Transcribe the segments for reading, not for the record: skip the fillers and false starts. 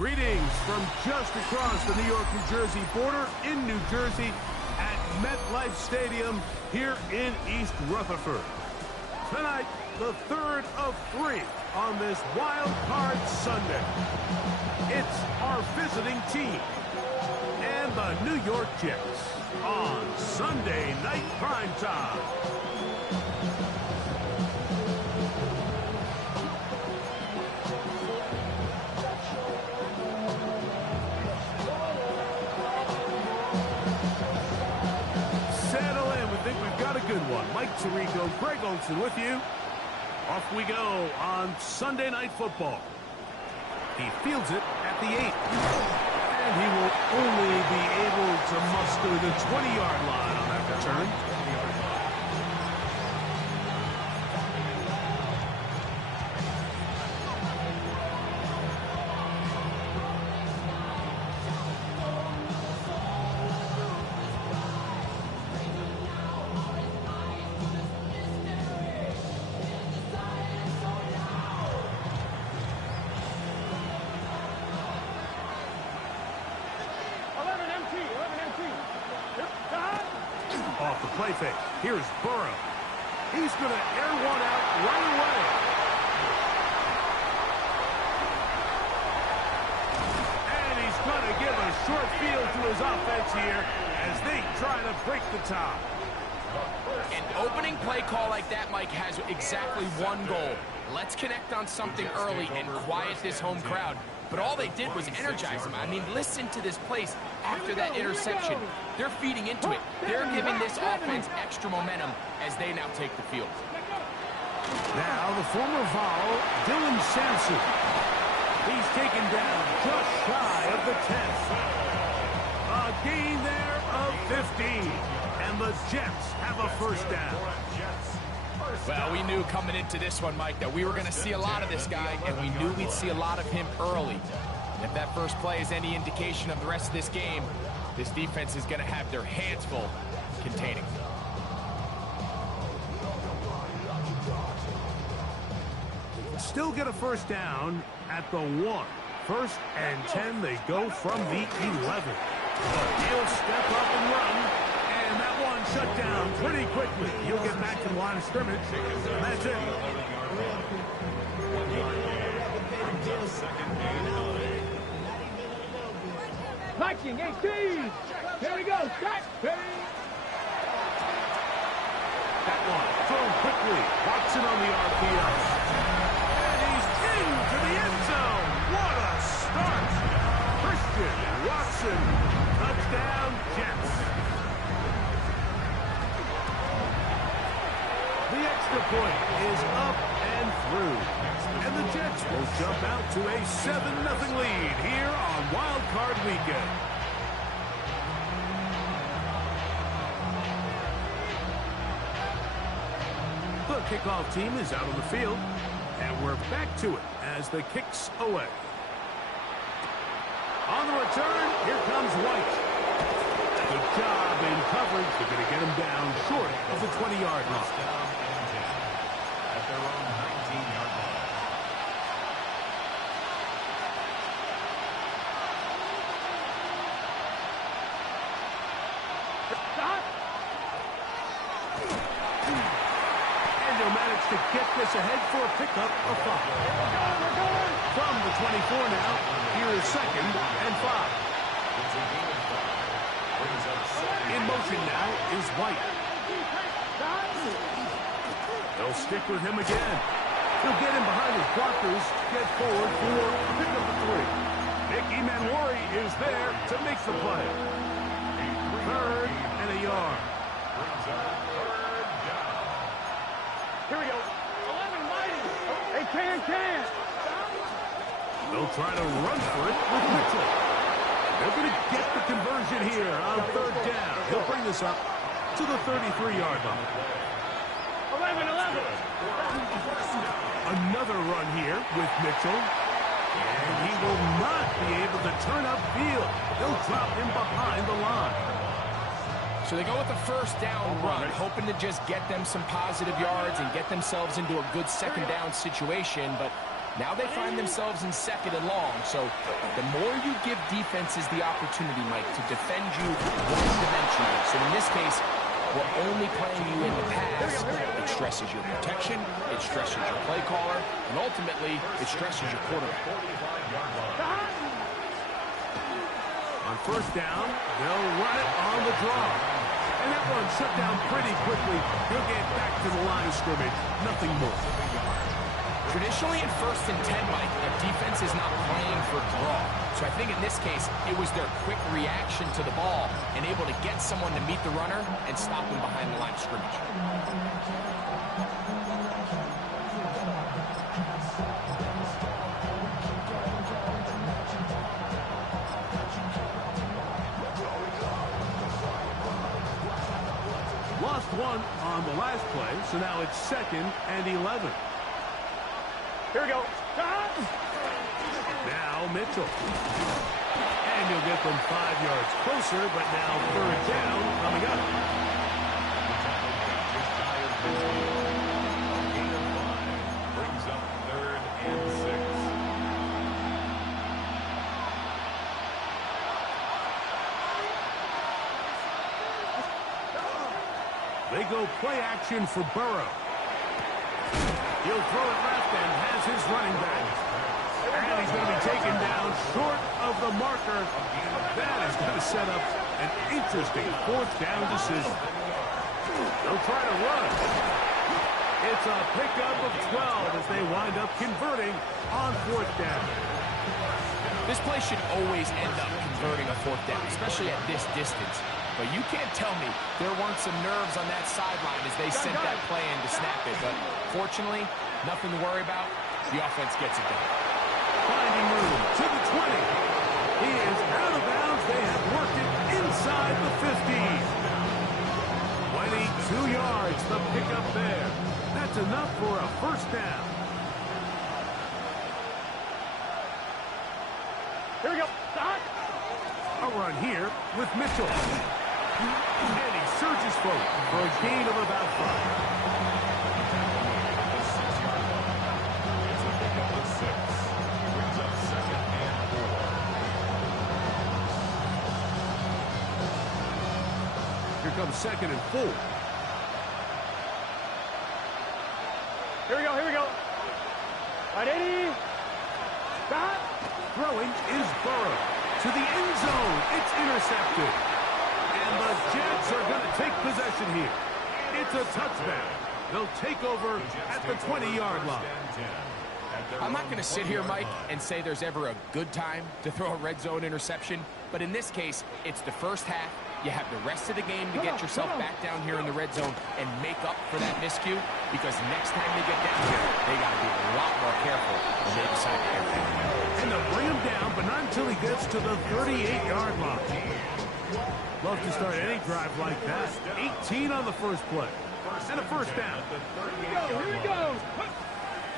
Greetings from just across the New York-New Jersey border in New Jersey at MetLife Stadium here in East Rutherford. Tonight, the third of three on this Wild Card Sunday. It's our visiting team and the New York Jets on Sunday Night Primetime. Good one. Mike Tirico, Greg Olson with you. Off we go on Sunday Night Football. He fields it at the 8. And he will only be able to muster the 20-yard line on that return. Off the play fake. Here's Burrow. He's going to air one out right away. And he's going to give a short field to his offense here as they try to break the tie. An opening play call like that, Mike, has exactly one goal. Let's connect on something early and quiet this home crowd. But all they did was energize them. I mean, listen to this place after that interception. They're feeding into it. They're giving this offense extra momentum as they now take the field. Now the former Vol, Dylan Sampson. He's taken down just shy of the 10. A gain there of 15. And the Jets have a first down. Well, we knew coming into this one, Mike, that we were going to see a lot of this guy, and we knew we'd see a lot of him early. And if that first play is any indication of the rest of this game, this defense is going to have their hands full containing. Still get a first down at the 1. First and 10, they go from the 11. He'll step up and run. And that one shut down pretty quickly. He'll get back to the line of scrimmage. And that's it. Marching 18. Here we go. Start. That one thrown quickly. Watson on the RPO. And he's into the end zone. What a start. Christian Watson. Touchdown, Jets. The extra point is up and through. And the Jets will jump out to a 7-0 lead here on Wild Card Weekend. The kickoff team is out on the field. And we're back to it as the kick's away. On the return, here comes White. Good job in coverage. They're going to get him down short of the 20-yard line. At their own 19-yard line. And they'll manage to get this ahead for a pickup of 5. From the 24 now, here is 2nd and 5. In motion now is White. They'll stick with him again. He'll get him behind his blockers, get forward for pickup of 3. Nick Emanwari is there to make the play. 3rd and a yard. Here we go. 11 mighty. Hey, can. They'll try to run for it with Mitchell. They're going to get the conversion here on 3rd down. He'll bring this up to the 33-yard line. 11. Another run here with Mitchell. And he will not be able to turn upfield. They'll drop him behind the line. So they go with the first down run, hoping to just get them some positive yards and get themselves into a good second down situation. But Now they find themselves in 2nd and long, so the more you give defenses the opportunity, Mike, to defend you one-dimensionally. So in this case, we're only playing you in the pass. It stresses your protection, it stresses your play caller, and ultimately, it stresses your quarterback. On 1st down, they'll run it on the draw. And that one shut down pretty quickly. He'll get back to the line of scrimmage. Nothing more. Traditionally in 1st and 10, Mike, a defense is not playing for draw. So I think in this case, it was their quick reaction to the ball and able to get someone to meet the runner and stop him behind the line of scrimmage. Lost one on the last play, so now it's 2nd and 11. Here we go. Now Mitchell. And you'll get them 5 yards closer, but now 3rd down coming up. Gain of 5 brings up 3rd and 6. They go play action for Burrow. He'll throw it left and has his running back. And he's going to be taken down short of the marker. That is going to set up an interesting 4th down decision. They'll try to run. It's a pickup of 12 as they wind up converting on 4th down. This play should always end up converting a 4th down, especially at this distance. But you can't tell me there weren't some nerves on that sideline as they sent that play in to snap it. But fortunately, nothing to worry about. The offense gets it done. Finding room to the 20. He is out of bounds. They have worked it inside the 15. 22 yards, the pickup there. That's enough for a 1st down. Here we go. A run here with Mitchell. And he surges forward for a gain of about 5. The 6-yard line. It's a pickup of 6. Brings up 2nd and 4. Here comes 2nd and 4. Here we go. Here we go. Right, 80. Stop. Throwing is Burrow. To the end zone. It's intercepted. And the Jets are going to take possession here. It's a touchdown. They'll take over at the 20-yard line. I'm not going to sit here, Mike, and say there's ever a good time to throw a red zone interception. But in this case, it's the 1st half. You have the rest of the game to get yourself back down here in the red zone and make up for that miscue. Because next time they get down here, they got to be a lot more careful when they decide to air it. And they'll bring him down, but not until he gets to the 38-yard line. Love to start any drive like that. 18 on the 1st play. And a 1st down. Here we go.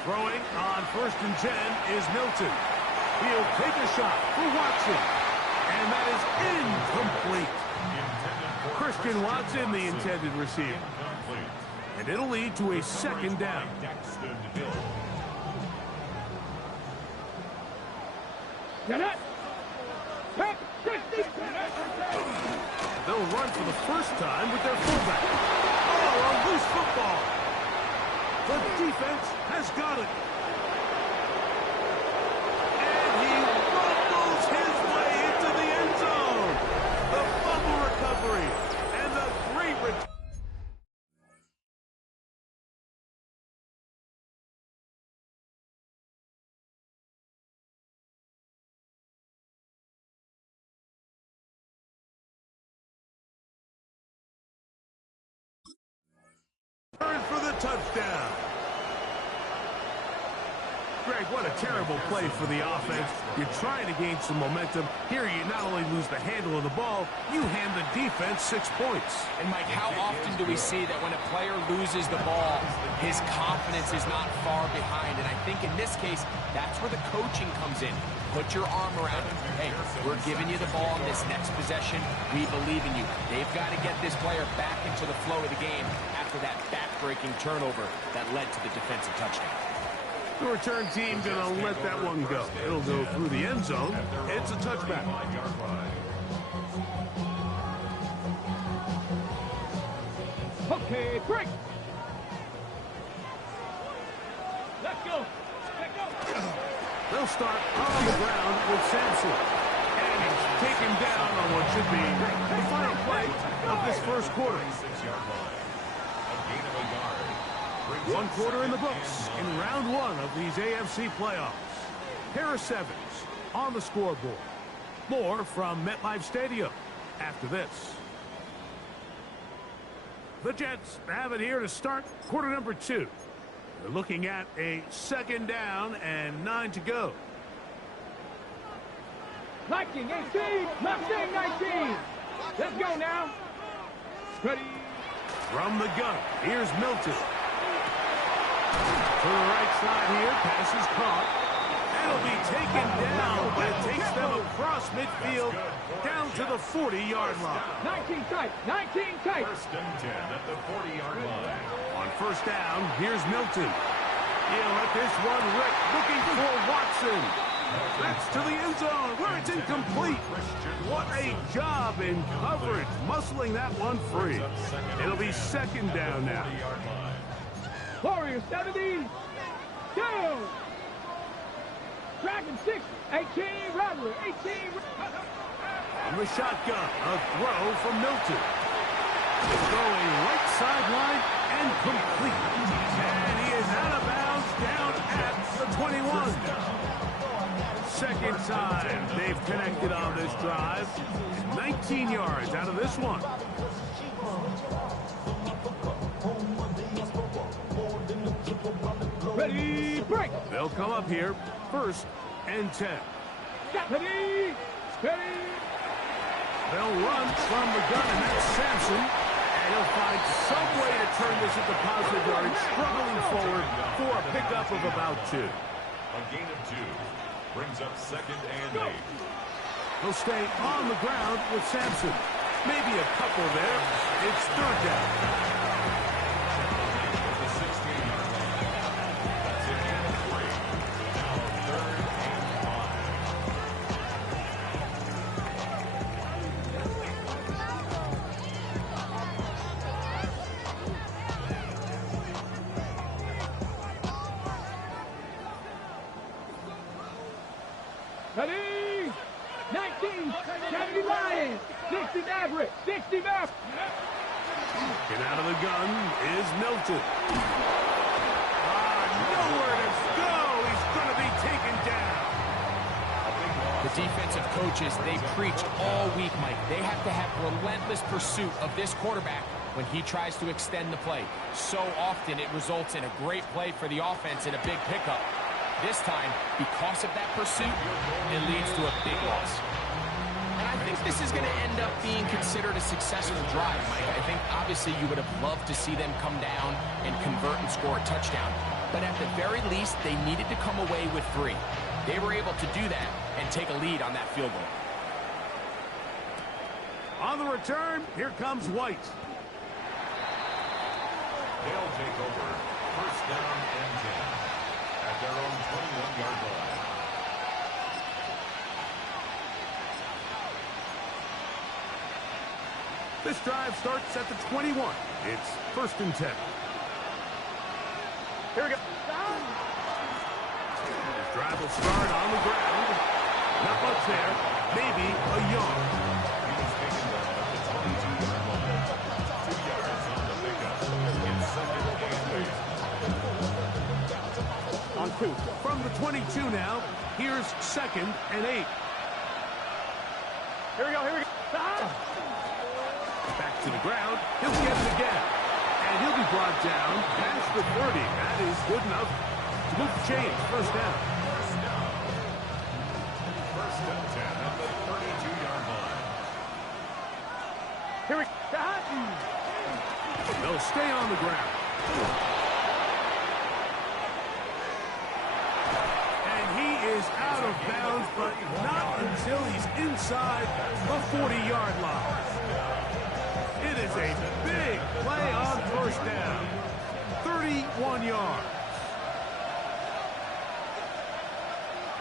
Throwing on 1st and 10 is Milton. He'll take a shot for Watson. And that is incomplete. Christian Watson, the intended receiver. And it'll lead to a 2nd down. They'll run for the 1st time with their fullback. Oh, a loose football. The defense has got it. And he rumbles his way into the end zone. The fumble recovery and the great return. For the touchdown. Greg, what a terrible play for the offense. You're trying to gain some momentum. Here you not only lose the handle of the ball, you hand the defense 6 points. And Mike, how often do we see that when a player loses the ball, his confidence is not far behind? And I think in this case, that's where the coaching comes in. Put your arm around him. Hey, we're giving you the ball in this next possession. We believe in you. They've got to get this player back into the flow of the game after that back-breaking turnover that led to the defensive touchdown. The return team gonna let that one go. It'll go through the end zone. It's a touchback. Okay, break. Let's go. Let's go. They'll start on the ground with Sampson. And he's taken down on what should be the final play of this first quarter. 6-yard line. A gain of a yard. One quarter in the books in round one of these AFC playoffs. Harris Evans on the scoreboard. More from MetLife Stadium after this. The Jets have it here to start quarter number 2. They're looking at a 2nd down and 9 to go. 19, 18, 19. Let's go now. Ready. From the gun, here's Milton. To the right side here, pass is caught. It'll be taken down, but it takes them across midfield down to the 40-yard line. 19 tight, 19 tight. 1st and 10 at the 40-yard line. On 1st down, here's Milton. He'll let this one rip, looking for Watson. That's to the end zone, where it's incomplete. What a job in coverage, muscling that one free. It'll be 2nd down now. Warriors 70. Down. Dragon 6. 18. Rattler. 18. On the shotgun, a throw from Milton. Going right sideline and complete. And he is out of bounds down at the 21. 2nd time they've connected on this drive. 19 yards out of this one. Ready, break. They'll come up here, 1st and 10. Ready, ready. They'll run from the gun, and that's Sampson. And he'll find some way to turn this into positive yardage, struggling forward for a pickup of about 2. A gain of 2 brings up 2nd and 8. He'll stay on the ground with Sampson. Maybe a couple there. It's 3rd down. At the 16-yard line. That's a gain of 3. Now 3rd and 5. Ready, 19, 70 Lions, 60 Maverick, 60 Maverick. Getting out of the gun is Milton. Nowhere to go. He's going to be taken down. The defensive coaches, they preach all week, Mike. They have to have relentless pursuit of this quarterback when he tries to extend the play. So often it results in a great play for the offense and a big pickup. This time, because of that pursuit, it leads to a big loss. And I think this is going to end up being considered a successful drive, Mike. I think, obviously, you would have loved to see them come down and convert and score a touchdown. But at the very least, they needed to come away with 3. They were able to do that and take a lead on that field goal. On the return, here comes White. They'll take over 1st down and 10 at their own 21-yard line. This drive starts at the 21. It's 1st and 10. Here we go. This drive will start on the ground. Not much there. Maybe a yard. He was taken down at the 22-yard line. 2 yards on the pickup. It's 2nd and 8. On 2. From the 22 now, here's 2nd and 8. Here we go, here we go. Back to the ground. He'll get it again. And he'll be brought down past the 30. That is good enough to move the chains. 1st down. 1st and 10 at the 32-yard line. Here we go. They'll stay on the ground. And he is out of bounds, but not until he's inside the 40-yard line. It is a big play on 1st down. 31 yards.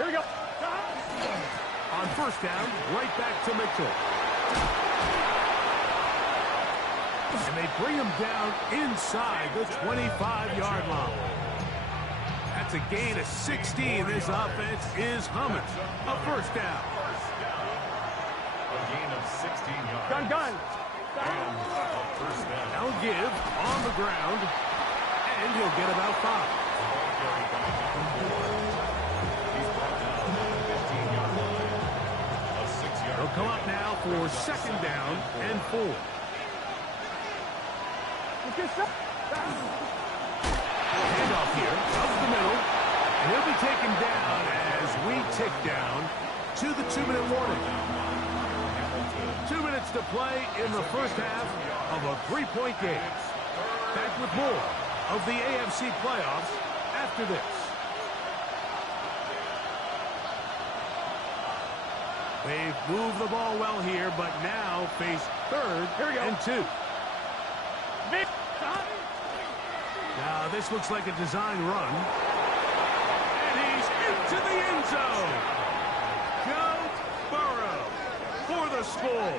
Here we go. On first down, right back to Mitchell. And they bring him down inside the 25-yard line. That's a gain of 16. This offense is humming. A first down. A gain of 16 yards. Gun. And a first down. They'll give on the ground, and he'll get about 5. He's brought down at the 15-yard line. A 6-yard. They'll come up now for second down and 4. Handoff here, up the middle, and he'll be taken down as we tick down to the 2-minute warning. 2 minutes to play in the first half of a 3-point game. Back with more of the AFC playoffs after this. They've moved the ball well here, but now face third and 2. Now this looks like a design run. And he's into the end zone. Joe Burrow for the score.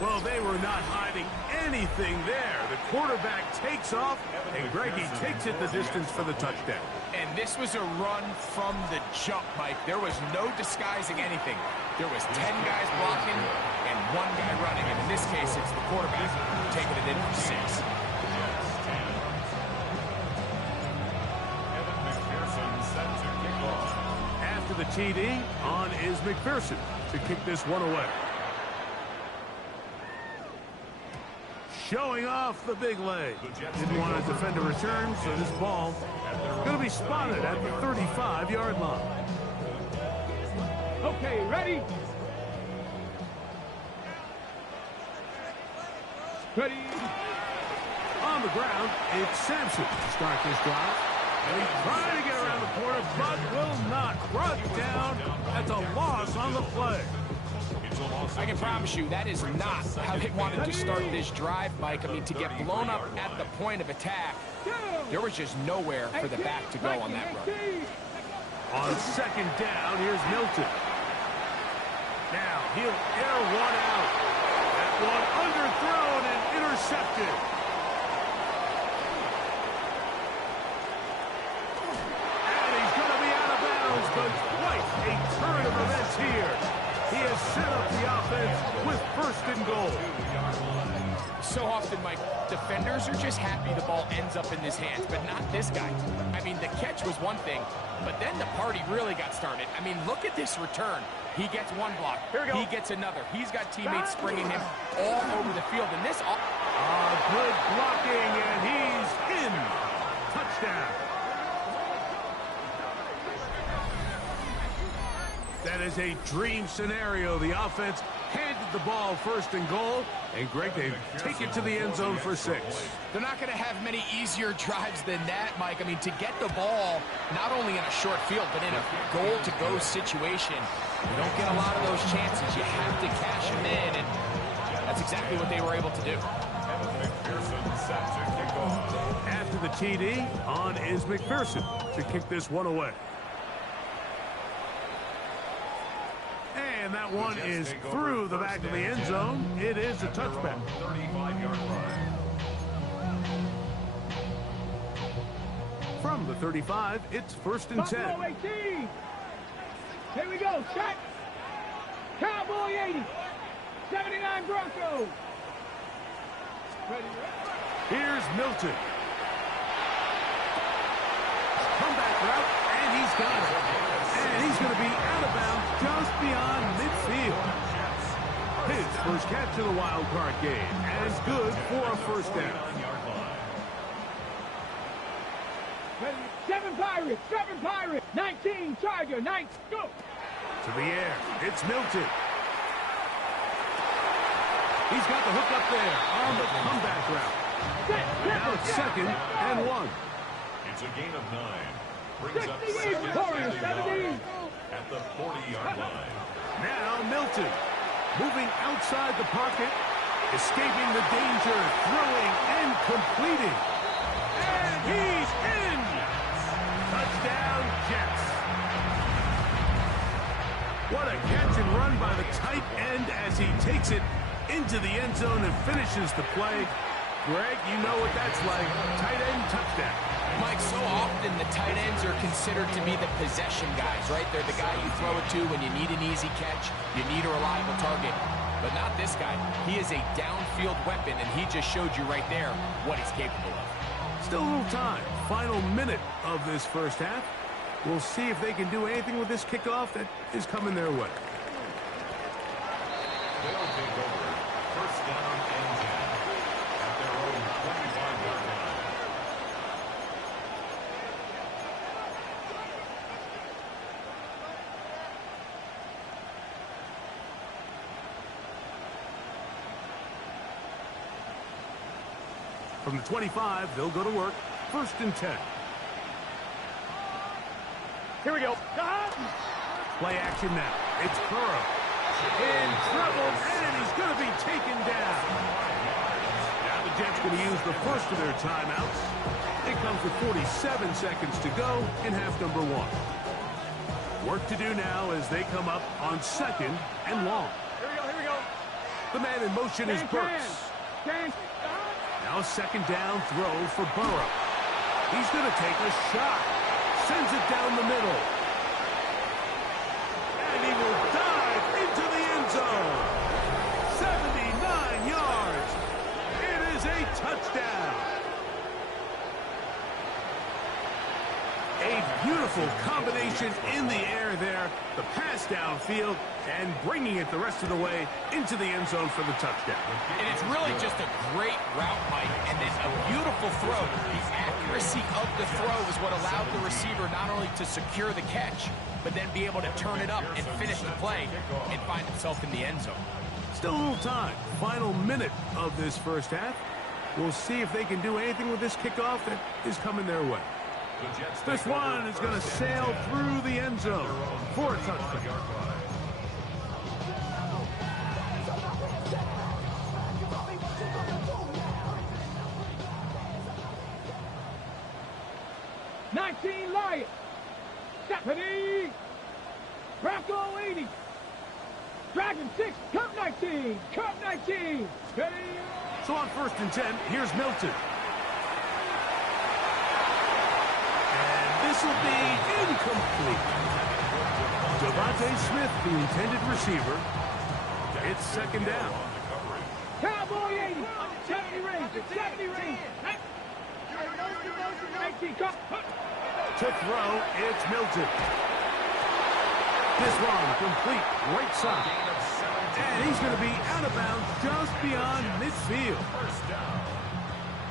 Well, they were not hiding anything there. The quarterback takes off, and Greggy takes it the distance for the touchdown. And this was a run from the jump, Mike. There was no disguising anything. There was 10 guys blocking and 1 guy running. And in this case, it's the quarterback taking it in for 6. After the TD, on is McPherson to kick this one away. Showing off the big leg. Didn't want to defend a return, so this ball going to be spotted at the 35-yard line. Okay, ready? Ready. On the ground, it's Sampson to start this drive. And he's trying to get around the corner, but will not. Brought down. That's a loss on the play. I can promise you that is not how they wanted to start this drive, Mike. I mean, to get blown up at the point of attack, there was just nowhere for the back to go on that run. On second down, here's Milton. Now, he'll air one out. That one underthrown and intercepted. And he's going to be out of bounds, but quite a turn of events here. He has set up the offense with first and goal. So often, Mike, defenders are just happy the ball ends up in his hands, but not this guy. I mean, the catch was one thing, but then the party really got started. I mean, look at this return. He gets one block. He gets another. He's got teammates springing him all over the field. And this... good blocking, and he's in. Touchdown. That is a dream scenario. The offense handed the ball first and goal, and Greg, they take it to the end zone for 6. They're not going to have many easier drives than that, Mike. I mean, to get the ball not only in a short field, but in a goal-to-go situation, you don't get a lot of those chances. You have to cash them in, and that's exactly what they were able to do. After the TD, on is McPherson to kick this one away. And that one is through the back of the end zone. It is a touchback. 35-yard line. From the 35, it's first and 10. Buffalo 18. Here we go. Shot. Cowboy 80. 79 Broncos. Ready. Here's Milton. Comeback route, and he's got it. And he's going to be out of bounds just beyond midfield. His first catch of the wild card game, and good for a first down. 7 Pirates, 7 Pirates, 19 Charger, 9, go! To the air, it's Milton. He's got the hook up there on the comeback route. Now it's second and 1. It's a gain of 9. Brings up 68 Warriors, 70. At the 40-yard line. Now Milton moving outside the pocket, escaping the danger, throwing and completing. And he's in! Touchdown, What a catch and run by the tight end as he takes it into the end zone and finishes the play. Greg, you know what that's like. Tight end touchdown. Mike, so often the tight ends are considered to be the possession guys, right? They're the guy you throw it to when you need an easy catch, you need a reliable target. But not this guy. He is a downfield weapon, and he just showed you right there what he's capable of. Still a little time. Final minute of this first half. We'll see if they can do anything with this kickoff that is coming their way. They'll take over. First down and 10 at their own 25-yard line. From the 25, they'll go to work. First and 10. Here we go. Play action now. It's Burrow. In trouble, and he's going to be taken down. Now the Jets going to use the first of their timeouts. It comes with 47 seconds to go in half number 1. Work to do now as they come up on second and long. Here we go. The man in motion is Burks. Now second down throw for Burrow. He's going to take a shot. Sends it down the middle. And he will dive into the end zone. 79 yards. It is a touchdown. A beautiful combination in the air there. The pass downfield and bringing it the rest of the way into the end zone for the touchdown. And it's really just a great route, Mike, and then a beautiful throw. The accuracy of the throw is what allowed the receiver not only to secure the catch, but then be able to turn it up and finish the play and find himself in the end zone. Still a little time. Final minute of this first half. We'll see if they can do anything with this kickoff that is coming their way. This one is going to sail through the end zone for a touchdown. Lions. Stephanie. Bracco 80. Dragon 6. Cup 19. Cup 19. Ready. So on first and 10, here's Milton. And this will be incomplete. Devontae Smith, the intended receiver. It's second down. Cowboy 80. 70 range. 70 range. 19. To throw, it's Milton. This one complete, right side. And he's going to be out of bounds just beyond midfield.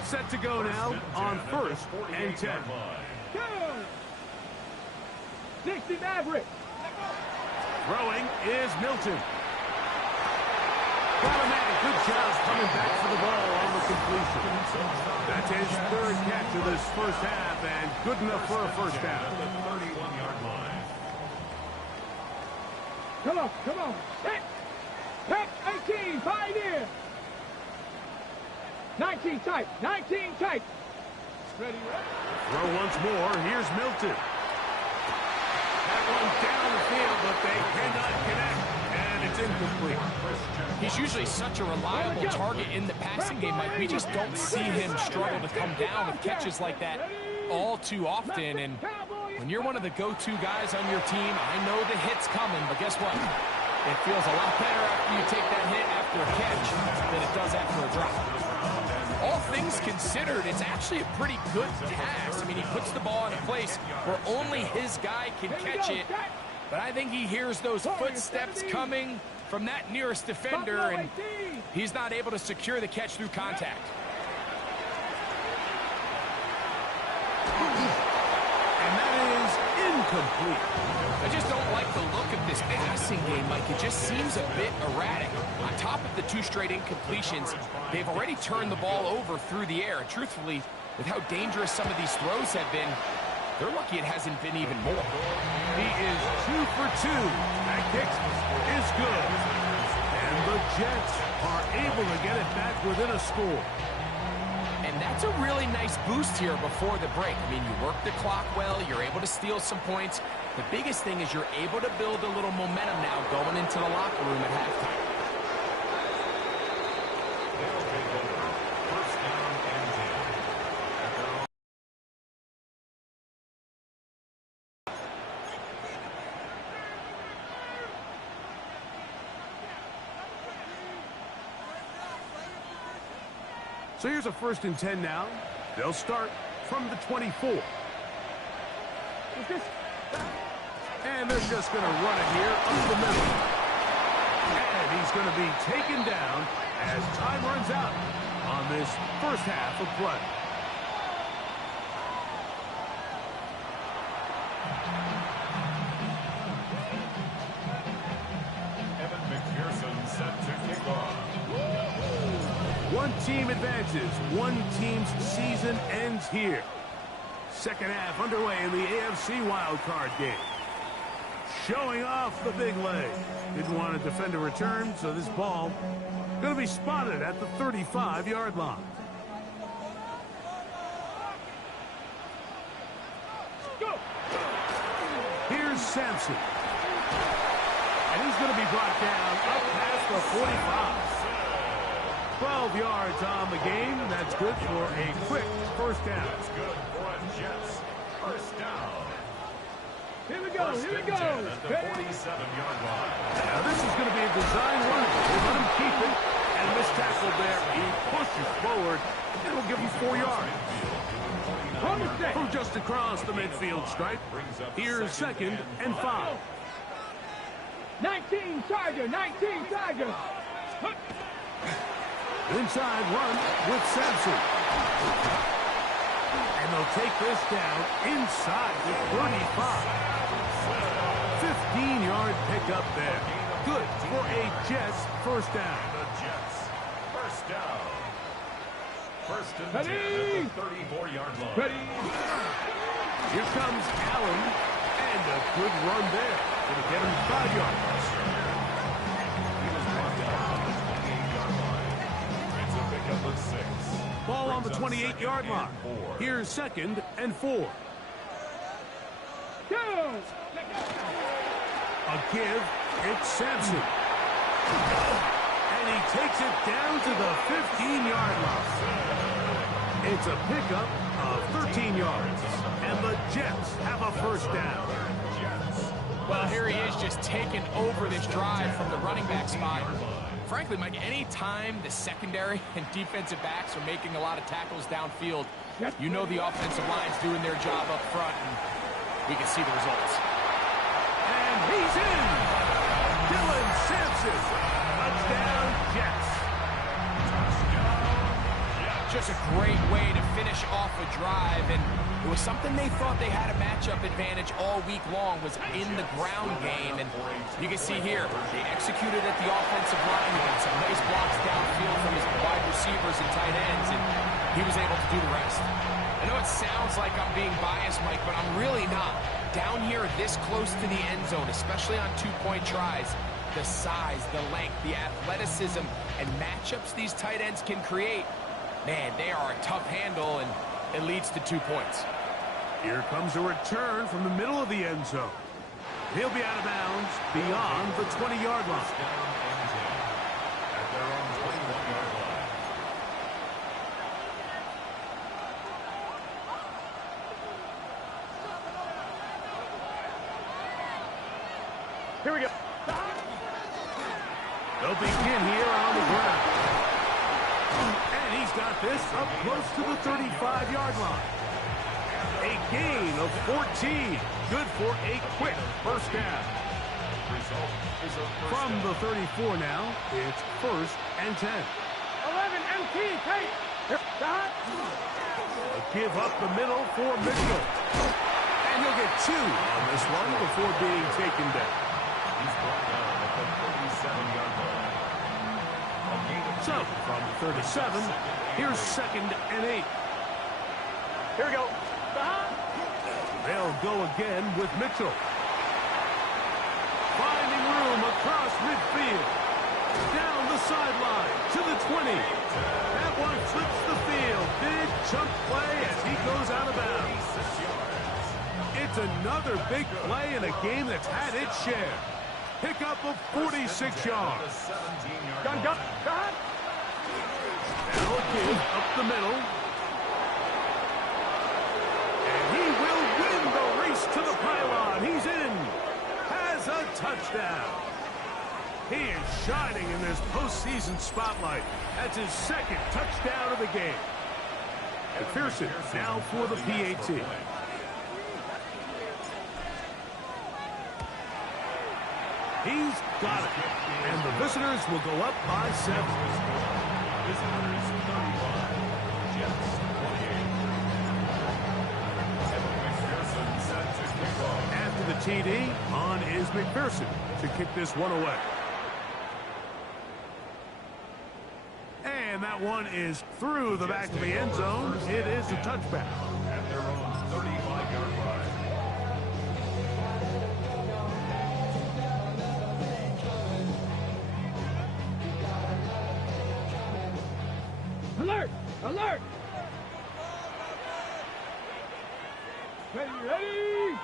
Set to go now on first and 10. 60 Maverick. Throwing is Milton. Got a man, good job coming back for the ball on the completion. That's his third catch of this first half, and good enough for a first down. Come on. Pack 18, Pioneer. 19 tight. Ready. Throw once more. Here's Milton. That one down the field, but they cannot connect, and it's incomplete. He's usually such a reliable target in the passing game, Mike. We just don't see him struggle to come down with catches like that all too often. And when you're one of the go-to guys on your team, I know the hit's coming, but guess what? It feels a lot better after you take that hit after a catch than it does after a drop. All things considered, it's actually a pretty good pass. I mean, he puts the ball in a place where only his guy can catch it. But I think he hears those footsteps coming from that nearest defender, and he's not able to secure the catch through contact. And that is incomplete. I just don't like the look of this passing game, Mike. It just seems a bit erratic. On top of the 2 straight incompletions, they've already turned the ball over through the air. Truthfully, with how dangerous some of these throws have been, they're lucky it hasn't been even more. He is 2 for 2. That kick is good. And the Jets are able to get it back within a score. And that's That's a really nice boost here before the break. I mean, you work the clock well, you're able to steal some points. The biggest thing is you're able to build a little momentum now going into the locker room at halftime. First down and 10. So here's a 1st and 10 now. They'll start from the 24. And they're just going to run it here up the middle. And he's going to be taken down as time runs out on this first half of play. Evan McPherson set to kick off. One team advances. One team's season ends here. Second half underway in the AFC wildcard game. Showing off the big leg. Didn't want to defend a return, so this ball going to be spotted at the 35-yard line. Here's Sampson. And he's going to be brought down up past the 45. 12 yards on the game. That's good for a quick first down. That's good for a Jets first down. Here we go, here we go. At the 47-yard line. Now this is going to be a design run. They let him keep it. And this tackle there, he pushes forward. And will give him 4 yards. From just across the midfield stripe, here's 2nd and 5. 19 Tiger, 19 Tiger. Inside run with Sampson. And they'll take this down inside the 35. 15-yard pickup there. Good for a Jets first down. The Jets first down. First and 10 at the 34-yard line. Ready. Here comes Allen. And a good run there. Going to get him 5 yards. He was brought down on the 28-yard line. It's a pickup of 6. Ball on the Brings up 28-yard second line. and 4. Here's 2nd and 4. Go. A give. It's Sampson. And he takes it down to the 15-yard line. It's a pickup of 13 yards. And the Jets have a first down. Well, here he is just taking over this drive from the running back spot. Frankly, Mike, any time the secondary and defensive backs are making a lot of tackles downfield, you know the offensive line's doing their job up front, and we can see the results. And he's in. Dylan Sampson. Touchdown, Jets. Just a great way to finish off a drive, and it was something they thought they had a matchup advantage all week long, was in the ground game, and you can see here, they executed at the offensive line and some nice blocks downfield from his wide receivers and tight ends, and he was able to do the rest. I know it sounds like I'm being biased, Mike, but I'm really not. Down here this close to the end zone, especially on two-point tries, the size, the length, the athleticism, and matchups these tight ends can create, man, they are a tough handle, and it leads to 2 points. Here comes a return from the middle of the end zone. He'll be out of bounds beyond the 20-yard line. Down and 10 at their own 21-yard line. Here we go. They'll begin here on the ground. And he's got this up close to the 35-yard line. A gain of 14. Good for a quick first down. Result is a first From down. the 34 now, it's 1st and 10. 11 MT, Kate. Stop. A give up the middle for Mitchell. And he'll get 2 on this one before being taken down. He's brought down at the 37-yard line. A gain of So, 2. from the 37, here's 2nd and 8. Here we go. They'll go again with Mitchell. Finding room across midfield. Down the sideline to the 20. That one flips the field. Big chunk play as he goes out of bounds. It's another big play in a game that's had its share. Pickup of 46 yards. Gun. Now a kid up the middle. And he will win the race to the pylon. He's in. Has a touchdown. He is shining in this postseason spotlight. That's his second touchdown of the game. McPherson now for the PAT. He's got it. And the visitors will go up by 7. Visitors 31, Jets 28. After the TD, on is McPherson to kick this one away. And that one is through the back of the end zone. It is a touchback. At their own 35-yard line. Alert! Alert! Ready!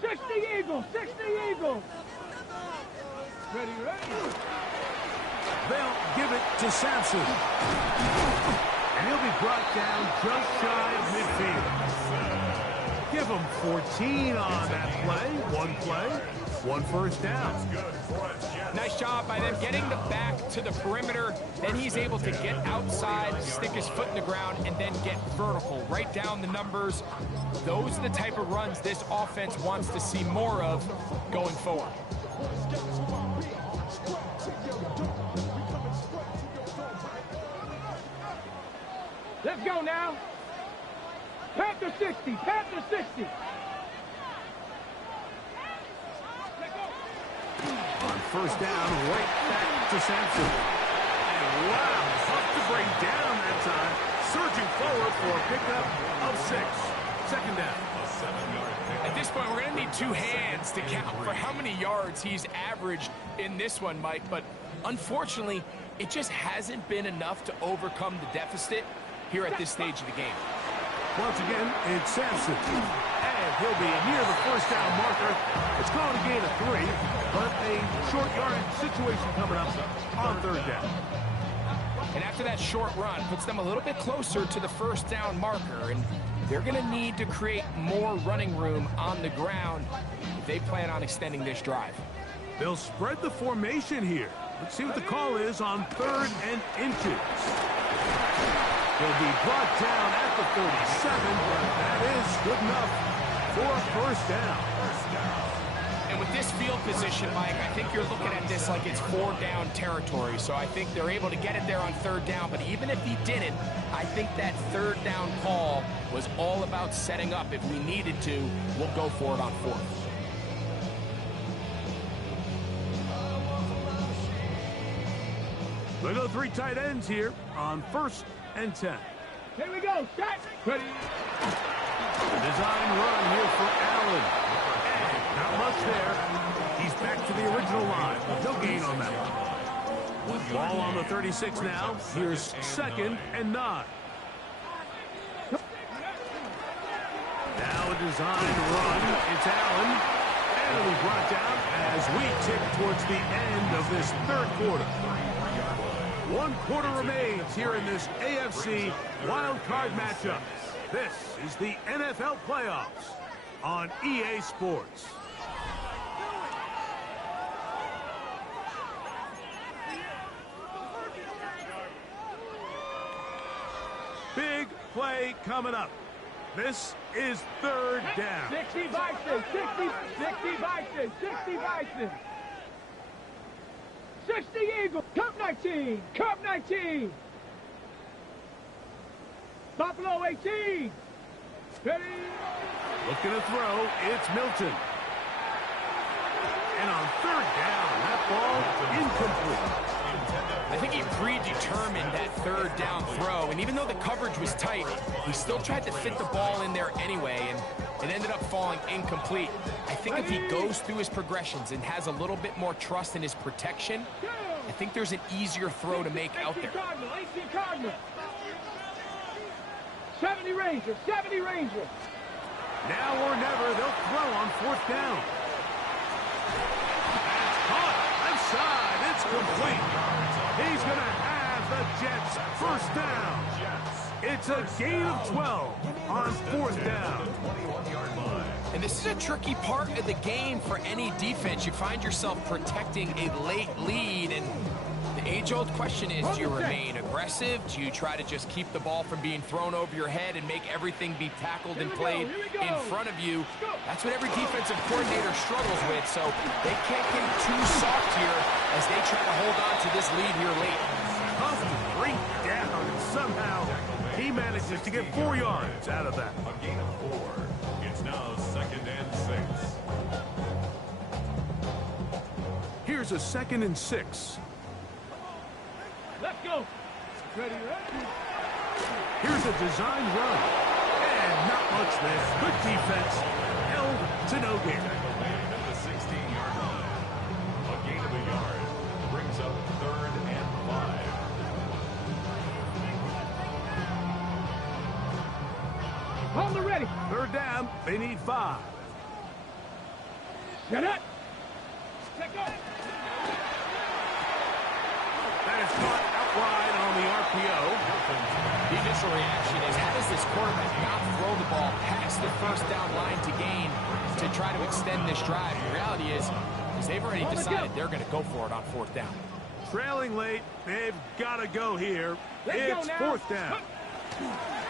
60 Eagles! 60 Eagles! Ready! They'll give it to Sampson. And he'll be brought down just shy of midfield. Give him 14 on that play. One first down. Nice job by them getting the back to the perimeter. Then he's able to get outside, stick his foot in the ground, and then get vertical. Right down the numbers. Those are the type of runs this offense wants to see more of going forward. Let's go now. Panther 60. Panther 60. On first down, right back to Sampson. And wow, tough to bring down that time. Surging forward for a pickup of 6. Second down. At this point, we're going to need 2 hands to count for how many yards he's averaged in this one, Mike. But unfortunately, it just hasn't been enough to overcome the deficit here at this stage of the game. Once again, it's Sampson. And he'll be near the first down marker. It's called a gain of 3, but a short yardage situation coming up on third down. And after that short run, puts them a little bit closer to the first down marker. And they're going to need to create more running room on the ground if they plan on extending this drive. They'll spread the formation here. Let's see what the call is on 3rd and inches. He'll be brought down at the 37, but that is good enough for a first down. And with this field position, Mike, I think you're looking at this like it's 4-down territory. So I think they're able to get it there on 3rd down. But even if he didn't, I think that 3rd down call was all about setting up. If we needed to, we'll go for it on 4th. They go 3 tight ends here on 1st and 10. Here we go. Set. Ready. Design run here for Allen. And not much there. He's back to the original line. No gain on that one. Ball on the 36 now. Here's 2nd and 9. Now a design run. It's Allen. And it'll be brought down as we tick towards the end of this 3rd quarter. 1 quarter remains here in this AFC wild card matchup. This is the NFL playoffs on EA Sports. Big play coming up. This is 3rd down. 60 Bison. 60 Bison. 60 Bison. 60 Eagles. Cup 19. Cup 19. Buffalo 18. Ready. Looking to throw. It's Milton. And on 3rd down, that ball incomplete. I think he predetermined that 3rd down throw, and even though the coverage was tight, he still tried to fit the ball in there anyway, and it ended up falling incomplete. I think if he goes through his progressions and has a little bit more trust in his protection, I think there's an easier throw to make out there. Cardinal, AC Cardinal. 70 Ranger, 70 Ranger. Now or never, they'll throw on fourth down. That's caught. Left side. It's complete. He's going to have the Jets first down. It's a gain of 12 on fourth down. And this is a tricky part of the game for any defense. You find yourself protecting a late lead, and the age-old question is, do you remain aggressive? Do you try to just keep the ball from being thrown over your head and make everything be tackled and played in front of you? That's what every defensive coordinator struggles with, so they can't get too soft here as they try to hold on to this lead here late. Tough to bring down, and somehow he manages to get 4 yards out of that. A gain of 4. It's now 2nd and 6. Here's a 2nd and 6. Let's go. Ready, ready. Here's a design run. And not much there. Good defense. Held to no gain. At the 16-yard line. A gain of a yard brings up 3rd and 5. Hold it ready. Third down. They need 5. Get it. Check go. That is caught out wide on the RPO. The initial reaction is, how does this quarterback not throw the ball past the first down line to gain to try to extend this drive? The reality is they've already decided they're going to go for it on fourth down. Trailing late. They've got to go here. It's fourth down.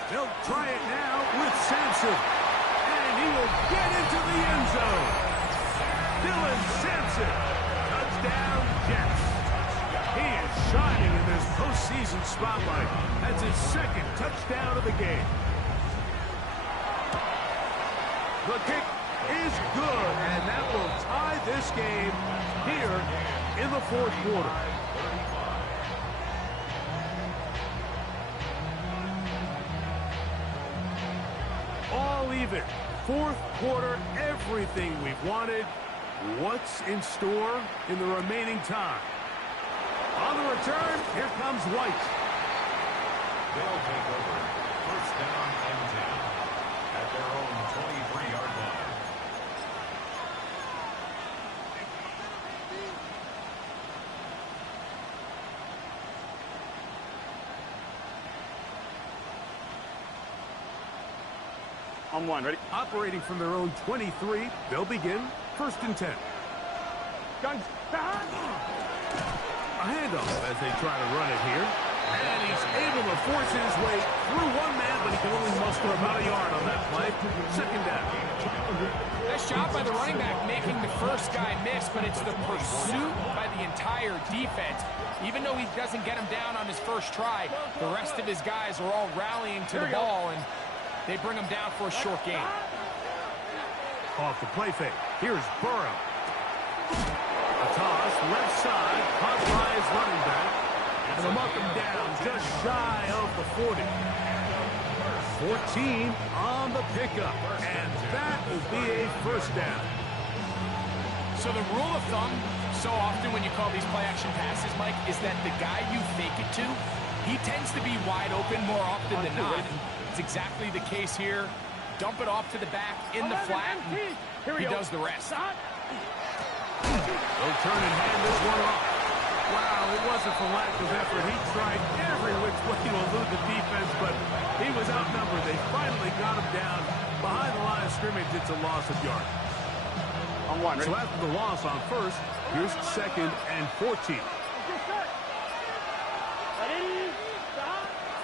They'll try it now with Sampson. And he will get into the end zone. Dylan Sampson. Touchdown, Jets. He is shining in this postseason spotlight. That's his 2nd touchdown of the game. The kick is good, and that will tie this game here in the 4th quarter. All even. 4th quarter, everything we've wanted. What's in store in the remaining time? On the return, here comes White. They'll take over 1st down and 10 at their own 23-yard line. On 1, ready? Operating from their own 23, they'll begin 1st and 10. Guns. A handoff as they try to run it here. And he's able to force his way through one man, but he can only muster about a yard on that play. 2nd down. Nice job by the running back making the first guy miss, but it's the pursuit by the entire defense. Even though he doesn't get him down on his first try, the rest of his guys are all rallying to the ball, and they bring him down for a short gain. Off the play fake. Here's Burrow. A toss, left side, caught by his running back. And they'll mark him down just shy of the 40. 14 on the pickup. And that will be a first down. So the rule of thumb, so often when you call these play-action passes, Mike, is that the guy you fake it to, he tends to be wide open more often than not. And it's exactly the case here. Dump it off to the back in the flat, and he does the rest. They'll turn and hand this one off. Wow, it wasn't for lack of effort. He tried every which way to elude the defense, but he was outnumbered. They finally got him down behind the line of scrimmage. It's a loss of yards. On 1, ready? So after the loss on first, here's 2nd and 14.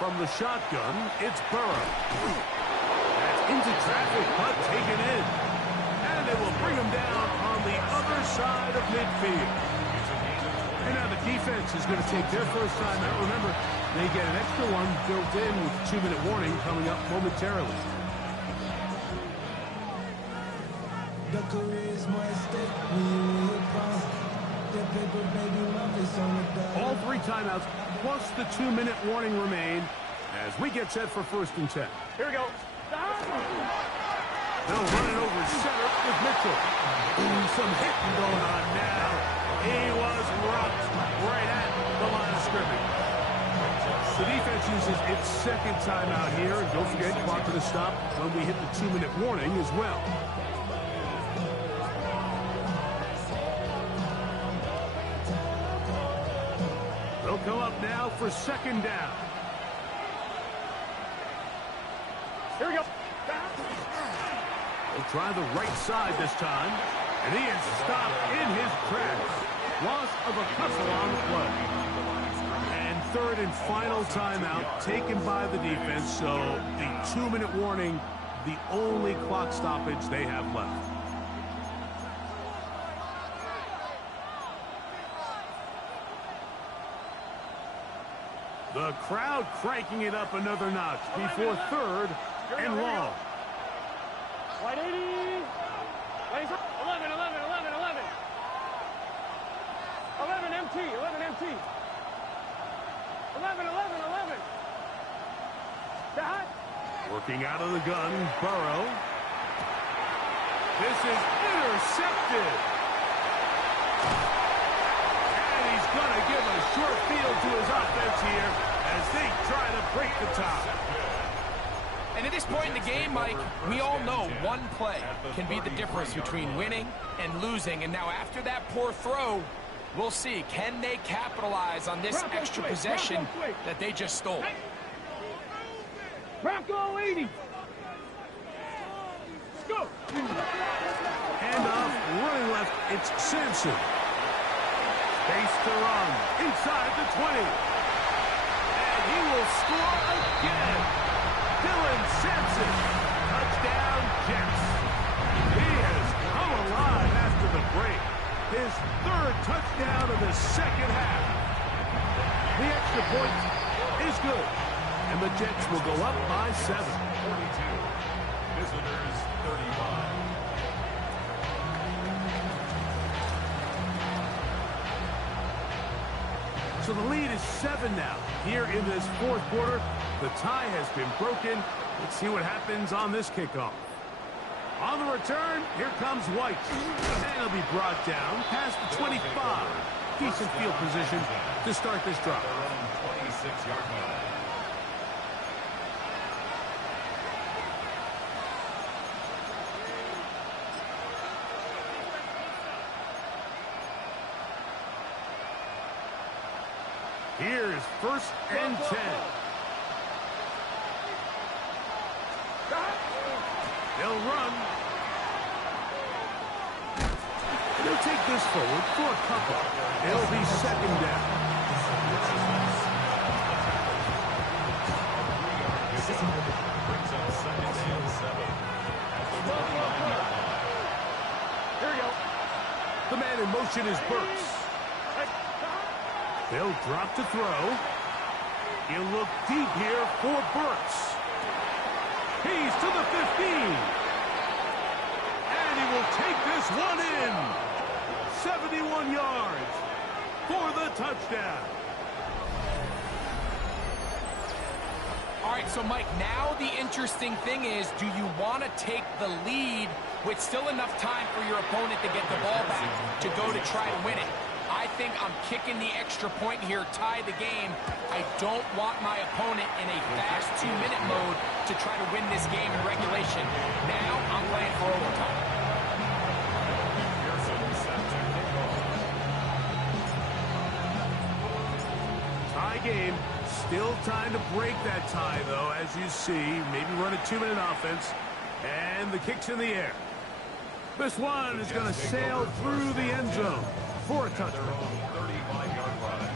From the shotgun, it's Burrow. That's into traffic, but taken in. And they will bring him down on the other side of midfield. And now the defense is going to take their first time out. Remember, they get an extra one built in with a 2-minute warning coming up momentarily. All 3 timeouts plus the 2-minute warning remain as we get set for 1st and 10. Here we go. They'll run it over center with Mitchell. Ooh, some hitting going on now. He was rocked right at the line of scrimmage. The defense uses its second timeout here. And don't forget, clock to the stop when we hit the 2-minute warning as well. They'll come up now for second down. Here we go. He'll try the right side this time. And he is stopped in his tracks. Loss of a couple on the play. And third and final timeout taken by the defense. So the 2-minute warning, the only clock stoppage they have left. The crowd cranking it up another notch before third and long. White 80. 11, 11, 11, 11. 11 MT, 11 MT. 11, 11, 11. That. Working out of the gun, Burrow. This is intercepted. And he's going to give a short field to his offense here as they try to break the top. And at this point in the game, Mike, we all know one play can be the difference between winning and losing. And now after that poor throw, we'll see, can they capitalize on this extra possession that they just stole? Bronco 80. Let's go. Handoff, running left, it's Sampson. Space to run, inside the 20. And he will score again. Dylan Sampson, touchdown Jets. He has come alive after the break. His third touchdown of the second half. The extra point is good. And the Jets will go up by 7. 42. Visitors 35. So the lead is 7 now. Here in this fourth quarter, the tie has been broken. Let's see what happens on this kickoff. On the return, here comes White. And he'll be brought down past the 25. Decent field position to start this drive. Their own 26-yard line. Here's first and 10. They'll run. They'll take this forward for a couple. It'll be second down. Brings up second and 7. Here we go. The man in motion is Burks. They'll drop to throw. He'll look deep here for Burks. He's to the 15. And he will take this one in. 71 yards for the touchdown. All right, so Mike, now the interesting thing is, do you want to take the lead with still enough time for your opponent to get the ball back to go to try to win it? I think I'm kicking the extra point here, tie the game. I don't want my opponent in a fast 2-minute mode to try to win this game in regulation. Now I'm playing for overtime. Tie game. Still time to break that tie, though, as you see. Maybe run a 2-minute offense. And the kick's in the air. This one is going to sail through the end zone for a touchdown. 35-yard line.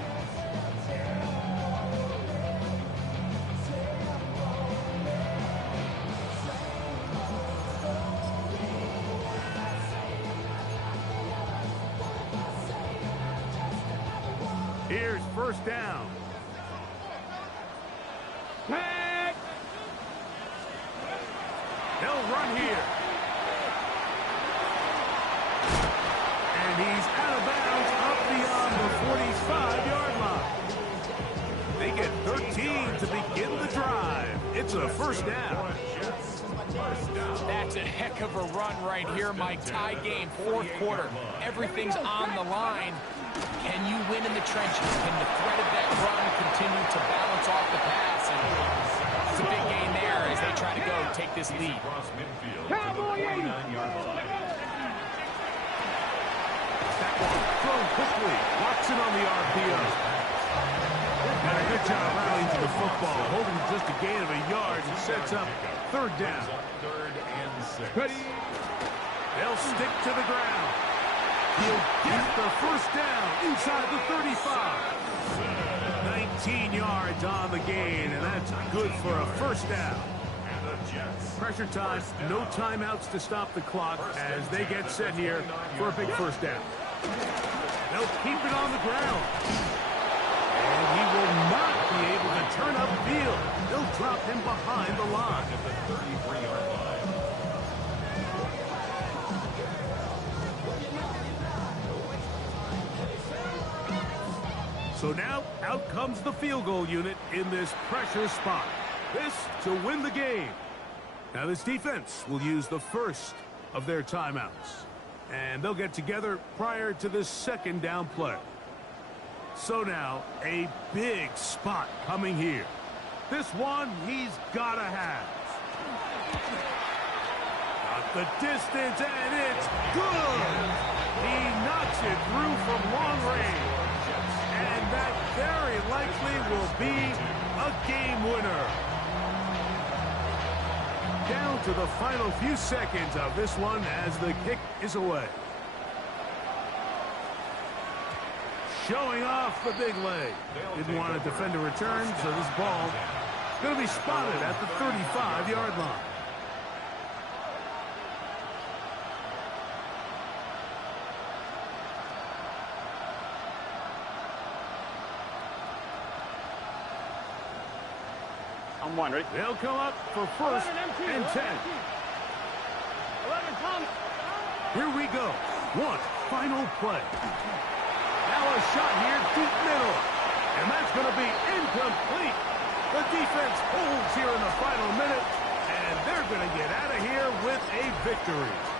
Here's first down. Back. They'll run here. And he's out of bounds up beyond the 45-yard line. They get 13 to begin the drive. It's a first down. That's a heck of a run right here, Mike. Tie game, fourth quarter. Everything's on the line. Can you win in the trenches? Can the threat of that run continue to balance off the pass? And it's a big gain there as they try to go take this lead. Thrown quickly. Watson on the RPO. And a good job rallying to the football. Holding just a gain of a yard and sets up third down. Ready. They'll stick to the ground. He'll get the first down inside the 35. 19 yards on the gain, and that's good for a first down. Pressure time, no timeouts to stop the clock as they get set here for a big first down. They'll keep it on the ground. And he will not be able to turn upfield. They'll drop him behind the line. At the 33-yard line. So now, out comes the field goal unit in this pressure spot. This to win the game. Now this defense will use the first of their timeouts. And they'll get together prior to the second down play. So now, a big spot coming here. This one he's got to have. Got the distance, and it's good. He knocks it through from long range. And that very likely will be a game winner. Down to the final few seconds of this one as the kick is away. Showing off the big leg. Didn't want to defend a return, so this ball is going to be spotted at the 35-yard line. On one, ready? They'll come up for first and 10. 11 comes. Here we go. One final play. Now a shot here deep middle. And that's going to be incomplete. The defense holds here in the final minute. And they're going to get out of here with a victory.